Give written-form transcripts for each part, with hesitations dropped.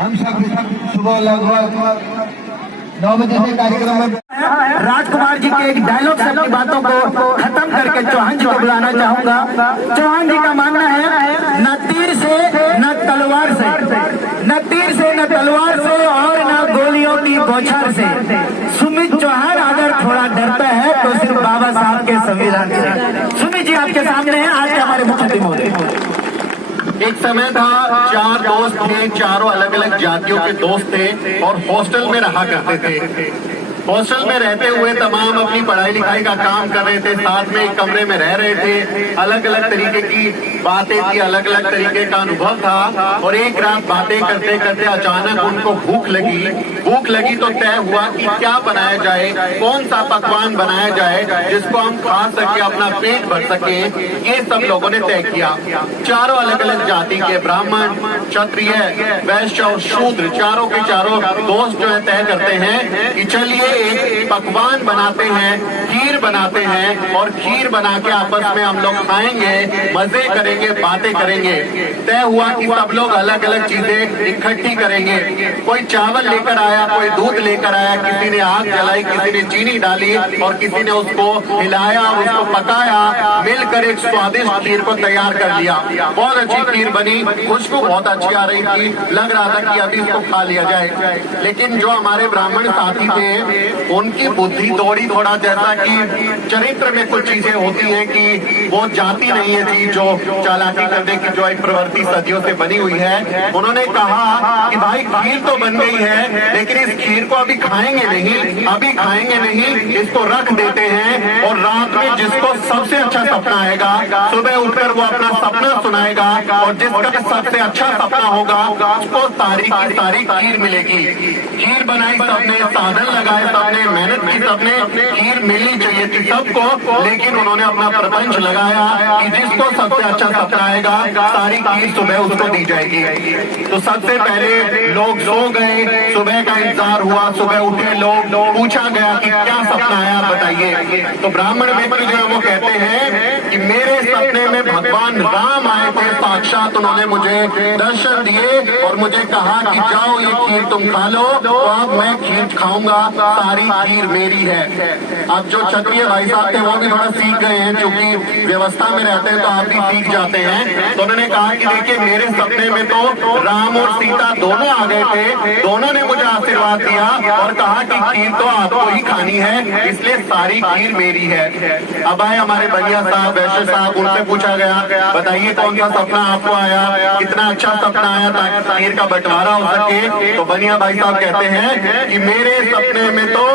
हम सब सुबह लगभग 9 बजे से कार्यक्रम में राजकुमार जी के एक डायलॉग से अपनी बातों को खत्म करके चौहान जी को बुलाना चाहूंगा। चौहान जी का मानना है न तीर से न तलवार से, न तीर से न तलवार से और न गोलियों की बौछार से सुमित चौहान अगर थोड़ा डरता है तो सिर्फ बाबा साहब के संविधान से। सुमित जी आपके सामने हैं आज के हमारे मुख्यमंत्री महोदय। एक समय था, 4 दोस्त थे, चारों अलग अलग जातियों के दोस्त थे और हॉस्टल में रहा करते थे। हॉस्टल में रहते हुए तमाम अपनी पढ़ाई लिखाई का काम कर रहे थे, साथ में एक कमरे में रह रहे थे, अलग अलग तरीके की बातें थी, अलग अलग तरीके का अनुभव था। और एक रात बातें करते करते अचानक उनको भूख लगी तो तय हुआ कि क्या बनाया जाए, कौन सा पकवान बनाया जाए जिसको हम खा सके, अपना पेट भर सके। ये सब लोगों ने तय किया। चारों अलग अलग जाति के ब्राह्मण, क्षत्रिय, वैश्य और शूद्र, चारों के चारों दोस्त जो है तय करते हैं कि चलिए एक पकवान बनाते हैं, खीर बनाते हैं और खीर बना के आपस में हम लोग खाएंगे, मजे करेंगे, बातें करेंगे। तय हुआ कि सब लोग अलग अलग चीजें इकट्ठी करेंगे। कोई चावल लेकर आया, कोई दूध लेकर आया, किसी ने आग जलाई, किसी ने चीनी डाली और किसी ने उसको हिलाया, उसको पकाया, मिलकर एक स्वादिष्ट खीर को तैयार कर लिया। बहुत अच्छी खीर बनी, खुशबू बहुत अच्छी आ रही थी, लग रहा था कि अभी इसको खा लिया जाए। लेकिन जो हमारे ब्राह्मण साथी थे उनकी बुद्धि दौड़ी थोड़ा, जैसा कि चरित्र में कुछ चीजें होती हैं कि वो जाती नहीं है चीज जो चालाकी करने की जो एक प्रवृत्ति सदियों से बनी हुई है। उन्होंने कहा कि भाई खीर तो बन गई है लेकिन इस खीर को अभी खाएंगे नहीं, इसको रख देते हैं और रात में जिसको सबसे अच्छा सपना आएगा सुबह उठकर वो अपना सपना सुनाएगा और जिसका सबसे अच्छा सपना होगा उसको सारी की सारी खीर मिलेगी। खीर बनाई सबने, साधन लगाए सबने, मेहनत की सबने, खीर मिलनी चाहिए थी सबको, लेकिन उन्होंने अपना प्रपंच लगाया कि जिसको सबसे अच्छा सपना आएगा सारी खीर सुबह उसको दी जाएगी। तो सबसे पहले लोग सो गए, सुबह का इंतजार हुआ, सुबह उठे लोग, पूछा गया कि क्या सपना आया बताइए। तो ब्राह्मण मित्र जो है वो कहते हैं कि मेरे सपने में भगवान राम आए थे साक्षात, उन्होंने मुझे दर्शन दिए और मुझे कहा कि जाओ ये खीर तुम खा लो। तो अब मैं खीर खाऊंगा, सारी खीर मेरी है। अब जो क्षत्रिय भाई साहब थे वो भी थोड़ा सीख गए हैं, क्योंकि व्यवस्था में रहते हैं तो आप भी सीख जाते हैं। तो उन्होंने कहा कि देखिए मेरे सपने में तो राम और सीता दोनों आ गए थे, दोनों ने मुझे आशीर्वाद दिया और कहा कि खीर तो आपको ही खानी है, इसलिए सारी खीर मेरी है। अब आए हमारे बनिया साहब, वैश्य साहब, उनसे पूछा गया बताइए कौन सा सपना आपको आया, कितना अच्छा सपना आया ताकि खीर का बंटवारा हो सके। तो बनिया भाई साहब कहते हैं कि मेरे सपने में तो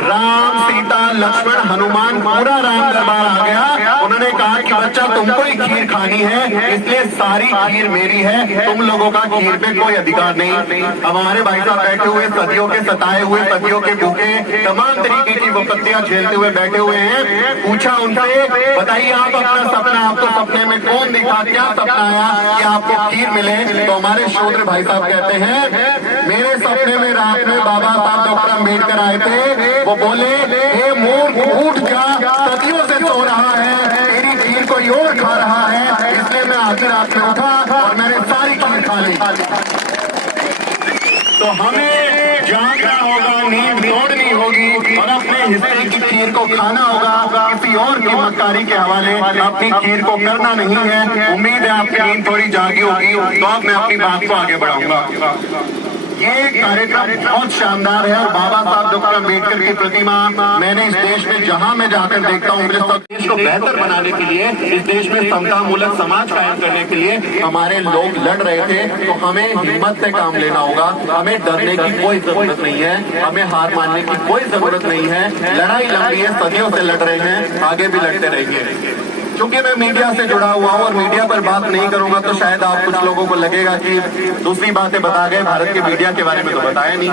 राम, सीता, लक्ष्मण, हनुमान, पूरा राम दरबार आ गया। उन्होंने कहा कि बच्चा तुमको ही खीर खानी है, इसलिए सारी खीर मेरी है, तुम लोगों का खीर पे कोई अधिकार नहीं। अब हमारे भाई साहब बैठे हुए, सदियों के सताए हुए, सदियों के भूखे, तमाम तरीके की विपत्तियां झेलते हुए बैठे हुए हैं। पूछा उनसे बताइए आप अपना सपना, आपको सपने में कौन दिखा, क्या सपना आया कि आपको खीर मिले। तो हमारे शूद्र भाई साहब कहते हैं मेरे सपने में रात में बाबा साहब डॉक्टर अम्बेडकर आए थे, वो बोले हे मूर्ख उठ जा, सदियों से सो रहा है, तेरी खीर को योर खा रहा है, इसलिए मैं आधी रात में उठा और मैंने सारी खीर खा ली। तो हमें जागना होगा, नींद तोड़नी होगी और अपने हिस्से की खीर को खाना होगा, किसी और की मक्कारी के हवाले अपनी खीर को करना नहीं है। उम्मीद है आपकी नींद थोड़ी जागी होगी, तो अब मैं अपनी बात को आगे बढ़ाऊंगा। ये कार्यक्रम बहुत शानदार है और बाबा साहब डॉक्टर अम्बेडकर की प्रतिमा मैंने इस देश में जहां मैं जाकर देखता हूँ, मेरे देश को बेहतर बनाने के लिए, इस देश में समता मूलक समाज कायम करने के लिए हमारे लोग लड़ रहे थे। तो हमें हिम्मत से काम लेना होगा, हमें डरने की कोई जरूरत नहीं है, हमें हार मानने की कोई जरूरत नहीं है। लड़ाई लंबी है, सदियों से लड़ रहे हैं, आगे भी लड़ते रहेंगे। क्योंकि मैं मीडिया से जुड़ा हुआ हूँ और मीडिया पर बात नहीं करूंगा तो शायद आप कुछ लोगों को लगेगा कि दूसरी बातें बता गए, भारत के मीडिया के बारे में तो बताया नहीं।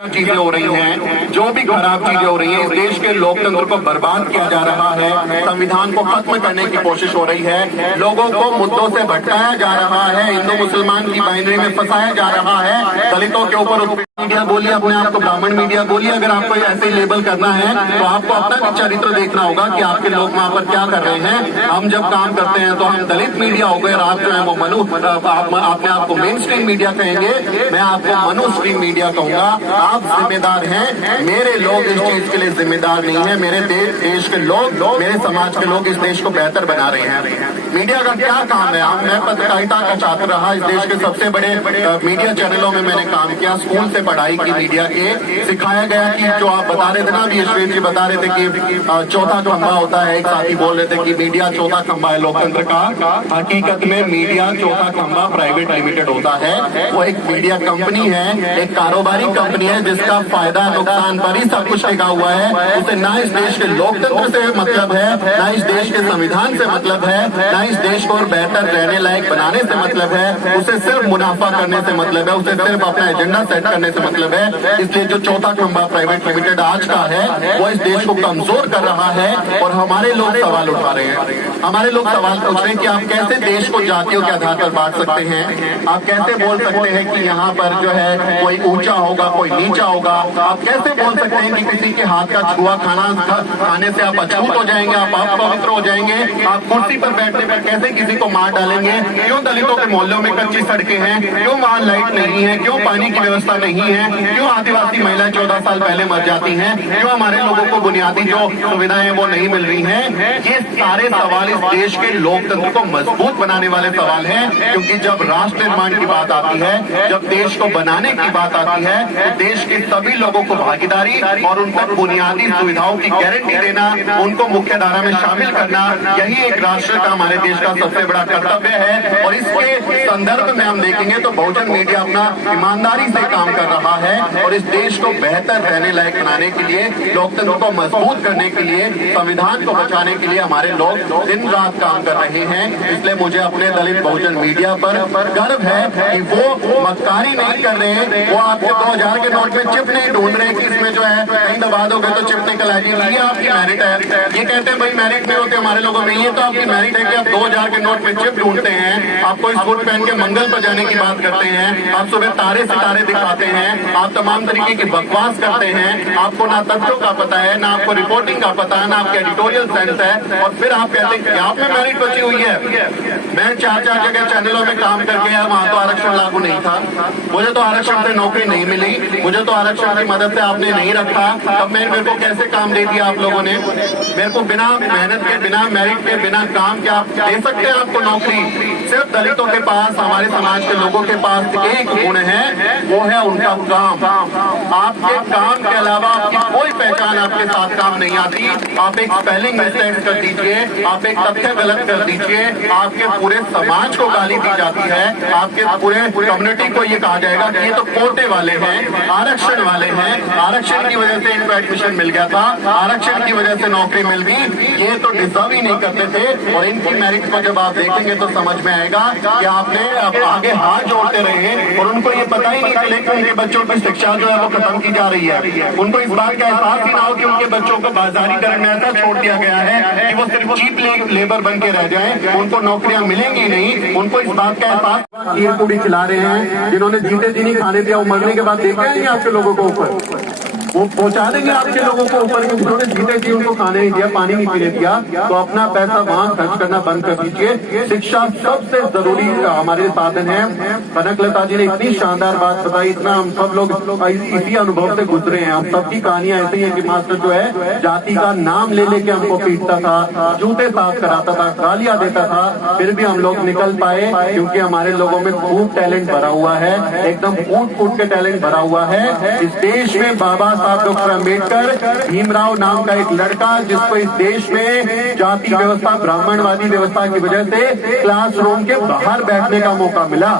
चीजें हो रही हैं, जो भी खराब चीजें हो रही हैं, इस देश के लोकतंत्र को बर्बाद किया जा रहा है, संविधान को खत्म करने की कोशिश हो रही है, लोगों को मुद्दों से भटकाया जा रहा है, हिंदू मुसलमान की बाइनरी में फंसाया जा रहा है, दलितों के ऊपर मीडिया बोलिए, अपने आप को ब्राह्मण मीडिया बोलिए। अगर आपको ऐसे ही लेबल करना है तो आपको अपना भी चरित्र देखना होगा कि आपके लोग वहाँ पर क्या कर रहे हैं। हम जब काम करते हैं तो हम दलित मीडिया हो गए और आप जो है वो अपने आप को मेन स्ट्रीम मीडिया कहेंगे, मैं आपको मनु स्ट्रीम मीडिया कहूंगा। आप जिम्मेदार हैं, मेरे लोग इस चीज के लिए जिम्मेदार नहीं है। मेरे देश के लोग, मेरे समाज के लोग इस देश को बेहतर बना रहे हैं। मीडिया का क्या काम है? मैं पत्रकारिता का छात्र रहा, इस देश के सबसे बड़े मीडिया चैनलों में मैंने काम किया, स्कूल से पढ़ाई की मीडिया के। सिखाया गया कि जो आप बता रहे थे ना, अभी यशवेंद्र जी बता रहे थे कि चौथा खंभा होता है, एक साथी बोल रहे थे कि मीडिया चौथा खंभा है लोकतंत्र का। हकीकत में मीडिया चौथा खंभा प्राइवेट लिमिटेड होता है। वो एक मीडिया कंपनी है, एक कारोबारी कंपनी है जिसका फायदा नुकसान पर ही सब कुछ टिका हुआ है। उसे ना इस देश के लोकतंत्र से मतलब है, ना इस देश के संविधान से मतलब है, ना इस देश को बेहतर रहने लायक बनाने से मतलब है। उसे सिर्फ मुनाफा करने से मतलब है, उसे सिर्फ अपना एजेंडा सेट करने से मतलब है। इसलिए जो चौथा खंभा प्राइवेट लिमिटेड आज का है वो इस देश को कमजोर कर रहा है। और हमारे लोग सवाल उठा रहे हैं, हमारे लोग सवाल पूछ रहे हैं कि आप कैसे देश को जातियों के आधार पर बांट सकते हैं? आप कैसे बोल सकते हैं कि यहाँ पर जो है कोई ऊंचा होगा, कोई नीचा होगा? आप कैसे बोल सकते हैं कि किसी के हाथ का छुआ खाने से आप अछूत हो जाएंगे, आप पवित्र हो जाएंगे? आप कुर्सी पर बैठने पर कैसे किसी को मार डालेंगे? क्यों दलितों के मोहल्लों में कच्ची सड़कें हैं? क्यों वहाँ लाइट नहीं है? क्यों पानी की व्यवस्था नहीं है? क्यों आदिवासी महिलाएं 14 साल पहले मर जाती हैं? क्यों हमारे लोगों को बुनियादी जो सुविधाएं वो नहीं मिल रही हैं? ये सारे सवाल इस देश के लोकतंत्र को मजबूत बनाने वाले सवाल हैं। क्योंकि जब राष्ट्र निर्माण की बात आती है, जब देश को बनाने की बात आती है, तो देश के सभी लोगों को भागीदारी और उन तक बुनियादी सुविधाओं की गारंटी देना, उनको मुख्य धारा में शामिल करना, यही एक राष्ट्र का, हमारे देश का सबसे बड़ा कर्तव्य है। और इसके संदर्भ में हम देखेंगे तो बहुजन मीडिया अपना ईमानदारी से काम कर रहा है और इस देश को बेहतर रहने लायक बनाने के लिए, लोकतंत्र को मजबूत करने के लिए, संविधान को बचाने के लिए हमारे लोग दिन रात काम कर रहे हैं। इसलिए मुझे अपने दलित बहुजन मीडिया पर गर्व है कि वो मक्कारी नहीं कर रहे, वो आपके 2000 के नोट में चिप नहीं ढूंढ रहे कि इसमें जो है कहीं दबा दोगे तो चिप निकल आएगी। ये आपकी मेरिट है। ये कहते हैं भाई मेरिट नहीं होते हमारे लोगों में, ये तो आपकी मेरिट है कि आप 2000 के नोट में चिप ढूंढते हैं, आप कोई सूट पहन के मंगल पर जाने की बात करते हैं, आप सुबह तारे सितारे दिखाते हैं, आप तमाम तरीके की बकवास करते हैं, आपको ना तथ्यों का पता है, ना आपको रिपोर्टिंग का पता है, ना आपके एडिटोरियल सेंस है, और फिर आप कहते हैं कि आप में मेरिट बची हुई है। मैं 4-4 जगह चैनलों में काम करके आया, वहां तो आरक्षण लागू नहीं था, मुझे तो आरक्षण से नौकरी नहीं मिली, मुझे तो आरक्षण की मदद से आपने नहीं रखा। तब मेरे को कैसे काम दे दिया आप लोगों ने? मेरे को बिना मेहनत के, बिना मेरिट के, बिना काम के आप दे सकते हैं आपको नौकरी? सिर्फ दलितों के पास, हमारे समाज के लोगों के पास एक गुण है, वो है उनका काम। आपके काम के अलावा आपकी कोई पहचान आपके साथ काम नहीं आती। आप एक स्पेलिंग मिस्टेक कर दीजिए, आप एक तथ्य गलत कर दीजिए, आपके पूरे समाज को गाली दी जाती है, आपके पूरे कम्युनिटी को ये कहा जाएगा कि ये तो कोटे वाले हैं, आरक्षण वाले हैं, आरक्षण की वजह से इनको एडमिशन मिल गया था, आरक्षण की वजह से नौकरी मिल गई, ये तो डिजर्व ही नहीं करते थे। और इनकी मेरिट को जब आप देखेंगे तो समझ में आएगा कि आपने आगे हाथ जोड़ते रहे और उनको ये पता ही नहीं चले कि उनके बच्चों की शिक्षा जो है वो खत्म की जा रही है। उनको इस बात का एहसास ही ना हो कि उनके बच्चों को बाजारीकरण में ऐसा छोड़ दिया गया है कि वो सिर्फ चीप लेबर बन के रह जाए, उनको नौकरियां मिलेंगी नहीं। उनको इस बात का एहसास, खीर पूड़ी खिला रहे हैं, जिन्होंने जीते जी नहीं खाने दिया, वो मरने के बाद देख आएंगे आपके लोगों को ऊपर, वो पहुंचा देंगे आपके लोगों को ऊपर। जिन्होंने जीते जी उनको खाने नहीं दिया, पानी नहीं पीने दिया, तो अपना पैसा वहां खर्च करना बंद कर दीजिए। शिक्षा सबसे जरूरी हमारे साधन है। कनकलता जी ने इतनी शानदार बात बताई, इतना हम सब लोग इसी अनुभव से गुजरे हैं। हम सबकी कहानियां ऐसी है कि मास्टर जो है जाति का नाम ले लेके हमको पीटता था, जूते साफ कराता था, गालियां देता था, फिर भी हम लोग निकल पाए क्योंकि हमारे लोगों में खूब टैलेंट भरा हुआ है, एकदम फूट फूट के टैलेंट भरा हुआ है। इस देश में बाबा साहब डॉक्टर अम्बेडकर, भीमराव नाम का एक लड़का जिसको इस देश में जाति व्यवस्था, ब्राह्मणवादी व्यवस्था की वजह से क्लासरूम के बाहर बैठने का मौका मिला,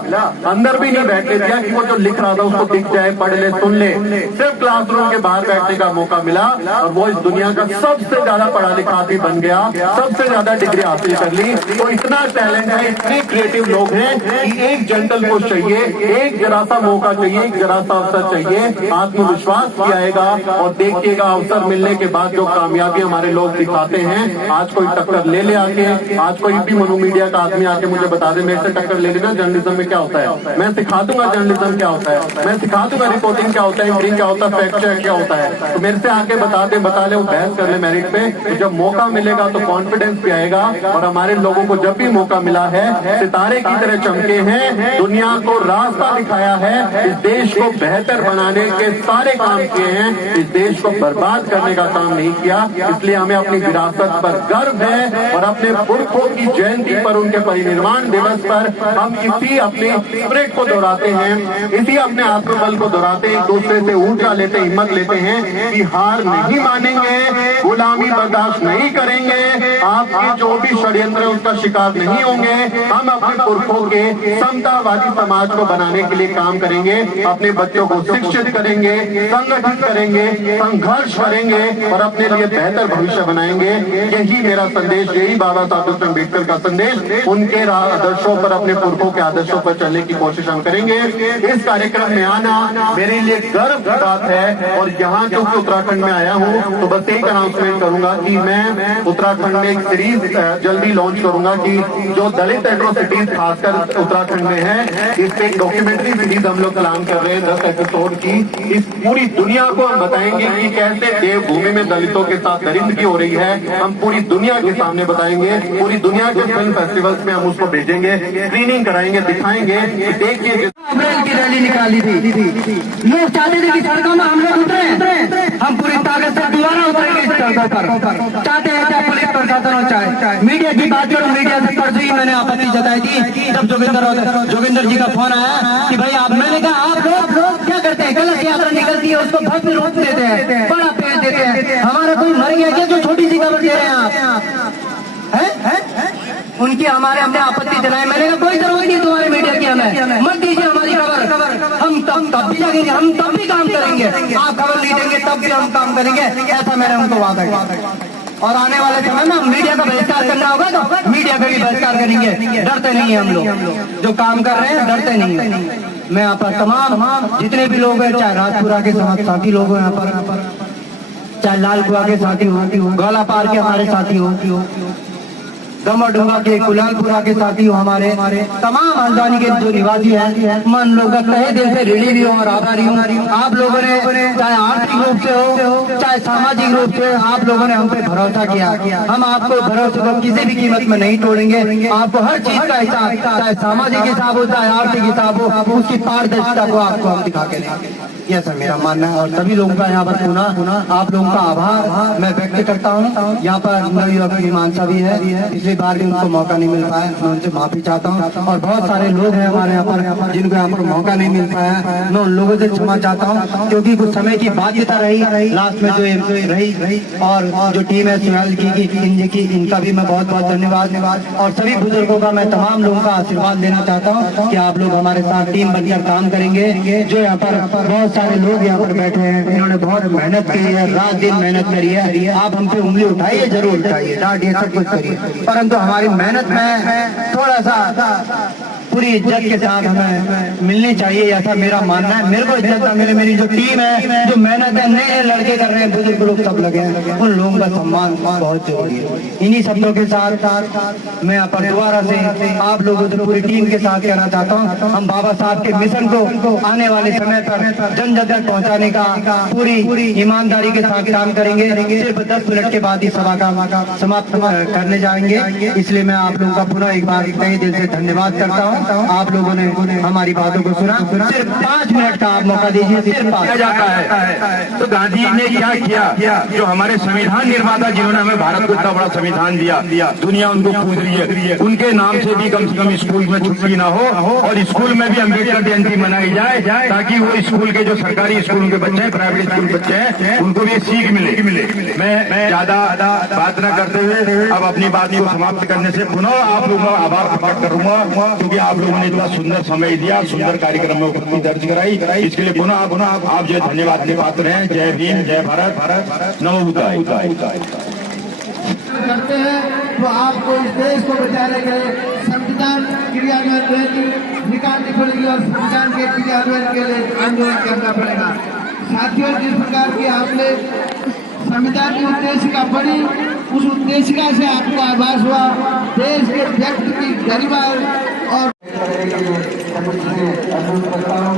अंदर भी नहीं बैठने दिया कि वो जो लिख रहा था उसको दिख जाए, पढ़ ले, सुन ले, सिर्फ क्लासरूम के बाहर बैठने का मौका मिला और वो इस दुनिया का सबसे ज्यादा पढ़ा लिखा आदमी बन गया, सबसे ज्यादा डिग्री हासिल कर ली। तो इतना टैलेंट है, इतने क्रिएटिव लोग हैं कि एक जनरल पोस्ट चाहिए, एक जरा सा मौका चाहिए, एक जरा सा अवसर चाहिए, आत्मविश्वास भी आएगा और देखिएगा अवसर मिलने के बाद जो कामयाबी हमारे लोग दिखाते हैं। आज कोई टक्कर ले ले आके, आज कोई भी मनु मीडिया का आदमी आके मुझे बता दे मेरे से टक्कर ले लेना जर्नलिज्म में क्या होता है, मैं सिखा दूंगा जर्नलिज्म क्या होता है, मैं सिखा दूंगा रिपोर्टिंग क्या होता है, एंकरिंग क्या होता है, फैक्ट चेक क्या होता है। तो मेरे से आके बता ले, वो बहस कर ले मेरिट पे। तो जब मौका मिलेगा तो कॉन्फिडेंस भी आएगा और हमारे लोगों को जब भी मौका मिला है सितारे की तरह चमके हैं, दुनिया को रास्ता दिखाया है, इस देश को बेहतर बनाने के सारे काम किए हैं, इस देश को बर्बाद करने का काम नहीं किया। इसलिए हमें अपनी विरासत पर गर्व है और अपने पुरखों की जयंती पर, उनके परिनिर्वाण दिवस पर हम इसी अपने स्पिरिट को दोहराते हैं, इसी अपने आत्मबल को दोहराते हैं, एक दूसरे से ऊर्जा लेते, हिम्मत लेते हैं कि हार नहीं मानेंगे, गुलामी बर्दाश्त नहीं करेंगे, आपके जो भी षड्यंत्र है उसका शिकार नहीं होंगे। हम अपने पुरखों के समतावादी समाज को बनाने के लिए काम करेंगे, अपने बच्चों को शिक्षित करेंगे, संगठित करेंगे, संघर्ष करेंगे और अपने लिए बेहतर भविष्य बनाएंगे। यही मेरा संदेश, यही बाबा साहब डॉक्टर अम्बेडकर का संदेश। उनके आदर्शों पर, अपने पुरखों के आदर्शों पर चलने की कोशिश हम करेंगे। इस कार्यक्रम में आना मेरे लिए गर्व की बात है और यहाँ जो उत्तराखंड में आया हूँ तो बस एक अनाउंसमेंट करूंगा कि मैं उत्तराखंड में एक सीरीज जल्दी लॉन्च करूंगा कि जो दलित एट्रोसिटीज खासकर उत्तराखंड में है, इस पे एक डॉक्यूमेंट्री सीरीज हम लोग प्लान कर रहे हैं 10 एपिसोड की। इस पूरी दुनिया को हम बताएंगे कि कैसे देवभूमि में दलितों के साथ दरिंदगी हो रही है, हम पूरी दुनिया के सामने बताएंगे, पूरी दुनिया के फिल्म फेस्टिवल्स में हम उसको भेजेंगे, स्क्रीनिंग कराएंगे, दिखाएंगे। देखिए अप्रैल की रैली निकाली थी, लोग चाहते थे कि सड़कों में हम लोग उतरे, हम पूरी ताकत से दोबारा उतरेंगे इस सड़कों पर। चाहते हैं चाहे पुलिस प्रशासन हो, चाहे मीडिया की बात करो, मीडिया से परसों ही मैंने आपत्ति जताई थी जब जोगिंदर जी का फोन आया कि भाई आप, मैंने कहा आप लोग क्या करते हैं, गलत यात्रा निकलती है उसको भव्य रूप देते हैं, बड़ा पेड़ देते हैं, हमारा कोई मर गया क्या जो छोटी सी खबर दे रहे हैं आप, है? उनकी हमने आपत्ति जताई। मैंने कहा कोई जरूरत नहीं तुम्हारे मीडिया की, हमें मत दीजिए हमारी खबर, हम तब भी लगेंगे, हम तब भी काम करेंगे, आप खबर नहीं देंगे तब भी हम काम करेंगे, ऐसा मैंने उनको वादा किया। और आने वाले समय में मीडिया का बहिष्कार करना होगा तो मीडिया का भी बहिष्कार करेंगे, डरते नहीं है हम लोग, जो काम कर रहे हैं डरते नहीं है। मैं यहाँ पर तमाम जितने भी लोग हैं, चाहे राजपुरा के साथी लोग हो यहाँ पर, चाहे लालपुरा के साथी हो, गौलापार के हमारे साथी हो, दमोडुंगा के, कुलालपुरा के साथी हो, हमारे तमाम हल्द्वानी के जो निवासी हैं, मैं उन लोगों का तहे दिल से ऋणी भी हूँ और आभारी हूँ। आप लोगों ने चाहे आर्थिक रूप से हो, चाहे सामाजिक रूप से, आप लोगों ने हम पे भरोसा किया। हम आपको भरोसे को किसी भी कीमत में नहीं तोड़ेंगे। आपको हर चीज का हिसाब, चाहे सामाजिक हिसाब हो, चाहे आर्थिक हिसाब हो, उसकी पारदर्शिता को आपको हम दिखा के देंगे। यह सर मेरा मानना है और सभी लोगों का यहाँ पर पुनः आप लोगों का आभार मैं व्यक्त करता हूँ। यहाँ पर नवयुवक मीमांसा भी है, पिछली बार भी उनको मौका नहीं मिल पाया, मैं उनसे माफी चाहता हूँ। और बहुत सारे लोग हैं हमारे यहाँ पर जिनको यहाँ पर मौका नहीं मिल पाया, मैं उन लोगों से क्षमा चाहता हूँ क्योंकि कुछ समय की बाध्यता रही, लास्ट में जो रही। और जो टीम है सुहेल की, इनका भी मैं बहुत बहुत धन्यवाद। और सभी बुजुर्गों का मैं तमाम लोगों का आशीर्वाद देना चाहता हूँ कि आप लोग हमारे साथ टीम बनकर काम करेंगे। जो यहाँ पर बहुत सारे लोग यहाँ पर बैठे हैं, इन्होंने बहुत मेहनत की है, रात दिन मेहनत करी है। आप हम पे उंगली उठाइए, जरूर उठाइए, डांटिए, सब कुछ करिए, परंतु हमारी मेहनत में थोड़ा सा पूरी इज्जत के साथ हमें मिलनी चाहिए, ऐसा मेरा मानना है। मेरे को इज्जत ना मिले, मेरी जो टीम है, जो मेहनत है, नए लड़के कर रहे हैं, बुजुर्ग लोग सब लगे हैं, उन लोगों का सम्मान बहुत जरूरी है। इन्हीं शब्दों के साथ मैं यहाँ पर दोबारा से आप लोगों से पूरी टीम के साथ कहना चाहता हूँ, हम बाबा साहब के मिशन को आने वाले समय पर जन जन तक पहुँचाने का पूरी ईमानदारी के साथ काम करेंगे। सिर्फ 10 मिनट के बाद ही सभा का समाप्त करने जाएंगे, इसलिए मैं आप लोगों का पुनः एक बार तहे दिल से धन्यवाद करता हूँ। हूँ आप लोगों ने हमारी बातों को सुना। सिर्फ 5 मिनट का आप मौका दीजिए, सिर्फ 5 किया जाता है। तो गांधी ने क्या किया, जो हमारे संविधान निर्माता जिन्होंने हमें भारत को इतना बड़ा संविधान दिया, दुनिया उनको पूज रही है, उनके नाम से भी कम से कम स्कूल में छुट्टी ना हो और स्कूल में भी अम्बेडकर जयंती मनाई जाए, ताकि वो स्कूल के जो सरकारी स्कूल के बच्चे हैं, प्राइवेट स्कूल बच्चे हैं, उनको भी सीख मिले। मैं ज्यादा बात न करते हुए अब अपनी बात को समाप्त करने से पुनः आप लोगों का आभार प्रकट करूंगा, क्योंकि आप लोगों ने इतना सुंदर समय दिया, सुंदर कार्यक्रम में उपस्थिति दर्ज कराई, इसके लिए पुनः आप जो धन्यवाद के पात्र हैं। जय भीम, जय भारत, नमो बुद्धाय। करते हैं तो आपको इस देश को बचाने के लिए संविधान क्रियान्वयन निकालनी पड़ेगी और संविधान के क्रियान्वयन के लिए आंदोलन करना पड़ेगा। साथियों, जिस प्रकार की आपने संविधान की उद्देशिका पढ़ी, उस उद्देशिका से आपको आभास हुआ देश के व्यक्ति की गरिमा और अनुरोध करता हूं।